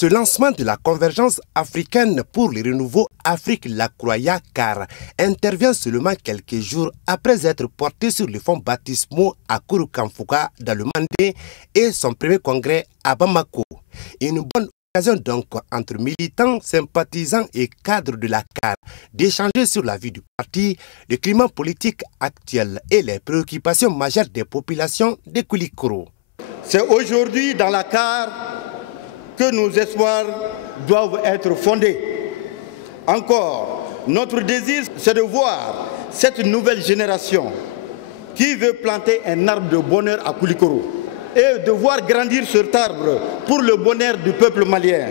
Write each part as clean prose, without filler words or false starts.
Ce lancement de la convergence africaine pour le renouveau Afrique-Lacroix CAR intervient seulement quelques jours après être porté sur les fonds baptismaux à Kouroukanfouka dans le Mandé et son premier congrès à Bamako. Une bonne occasion donc entre militants, sympathisants et cadres de la CAR d'échanger sur la vie du parti, le climat politique actuel et les préoccupations majeures des populations de Koulikoro. C'est aujourd'hui dans la CAR que nos espoirs doivent être fondés. Encore, notre désir, c'est de voir cette nouvelle génération qui veut planter un arbre de bonheur à Koulikoro et de voir grandir cet arbre pour le bonheur du peuple malien.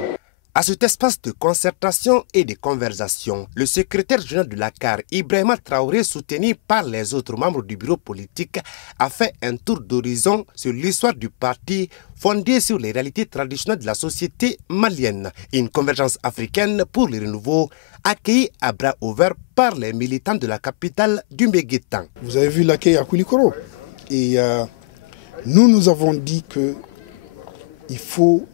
À cet espace de concertation et de conversation, le secrétaire général de la CAR, Ibrahima Traoré, soutenu par les autres membres du bureau politique, a fait un tour d'horizon sur l'histoire du parti fondé sur les réalités traditionnelles de la société malienne. Une convergence africaine pour le renouveau accueillie à bras ouverts par les militants de la capitale du Mbéguétan. Vous avez vu l'accueil à Koulikoro et nous avons dit qu'il faut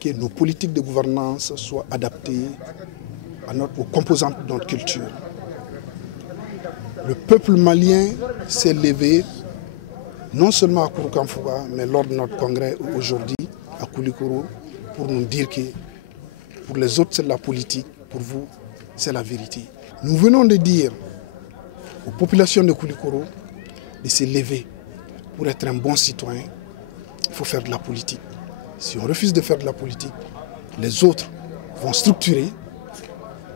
que nos politiques de gouvernance soient adaptées aux composantes de notre culture. Le peuple malien s'est levé, non seulement à Kouroukanfouka, mais lors de notre congrès aujourd'hui à Koulikoro, pour nous dire que pour les autres c'est la politique, pour vous c'est la vérité. Nous venons de dire aux populations de Koulikoro de se lever. Pour être un bon citoyen, il faut faire de la politique. Si on refuse de faire de la politique, les autres vont structurer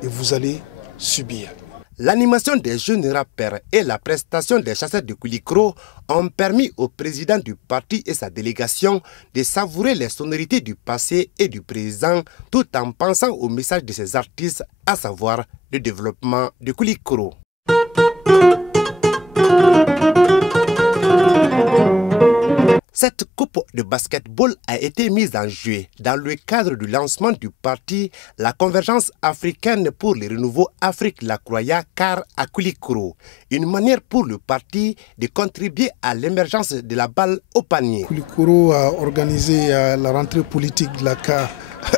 et vous allez subir. L'animation des jeunes rappeurs et la prestation des chasseurs de Koulikoro ont permis au président du parti et sa délégation de savourer les sonorités du passé et du présent tout en pensant au message de ces artistes, à savoir le développement de Koulikoro. Cette coupe de basketball a été mise en jeu dans le cadre du lancement du parti La Convergence africaine pour le renouveau Afrique-Lacroix CAR à Koulikoro. Une manière pour le parti de contribuer à l'émergence de la balle au panier. Koulikoro a organisé la rentrée politique de la CAR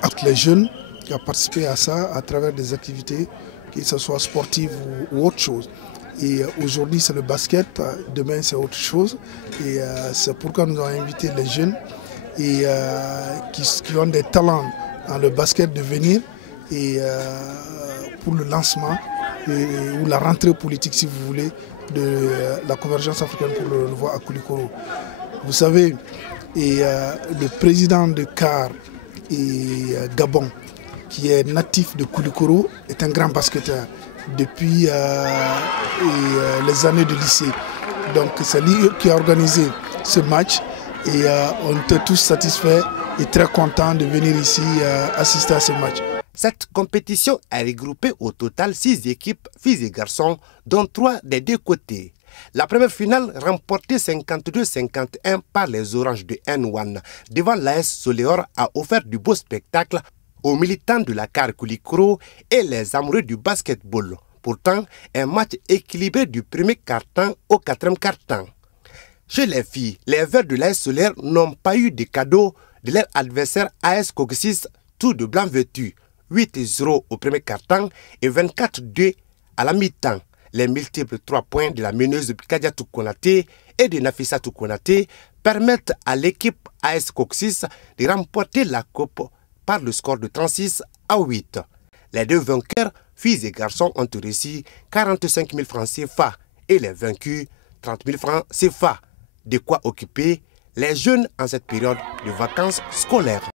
avec les jeunes qui ont participé à ça à travers des activités, que ce soit sportives ou autre chose. Et aujourd'hui c'est le basket, demain c'est autre chose. Et c'est pourquoi nous avons invité les jeunes et, qui ont des talents dans le basket de venir et, pour le lancement ou la rentrée politique si vous voulez de la convergence africaine pour le renouveau à Koulikoro. Vous savez, le président de CAR et Gabon, qui est natif de Koulikoro, est un grand basketteur depuis les années de lycée. Donc c'est lui qui a organisé ce match et on était tous satisfaits et très contents de venir ici assister à ce match. Cette compétition a regroupé au total 6 équipes, filles et garçons, dont 3 des deux côtés. La première finale, remportée 52-51 par les Oranges de N1 devant l'AS Soleor, a offert du beau spectacle aux militants de la CAR Koulikoro et les amoureux du basketball. Pourtant, un match équilibré du premier quart-temps au 4e quart-temps. Chez les filles, les Verts de l'AS Solaire n'ont pas eu de cadeau de leur adversaire AS Coccis, tout de blanc vêtu. 8-0 au premier quart-temps et 24-2 à la mi-temps. Les multiples 3 points de la meneuse Kadiatou Konaté et de Nafissatou Konaté permettent à l'équipe AS Coccis de remporter la coupe par le score de 36-8. Les deux vainqueurs, filles et garçons, ont reçu 45 000 francs CFA et les vaincus 30 000 francs CFA. De quoi occuper les jeunes en cette période de vacances scolaires.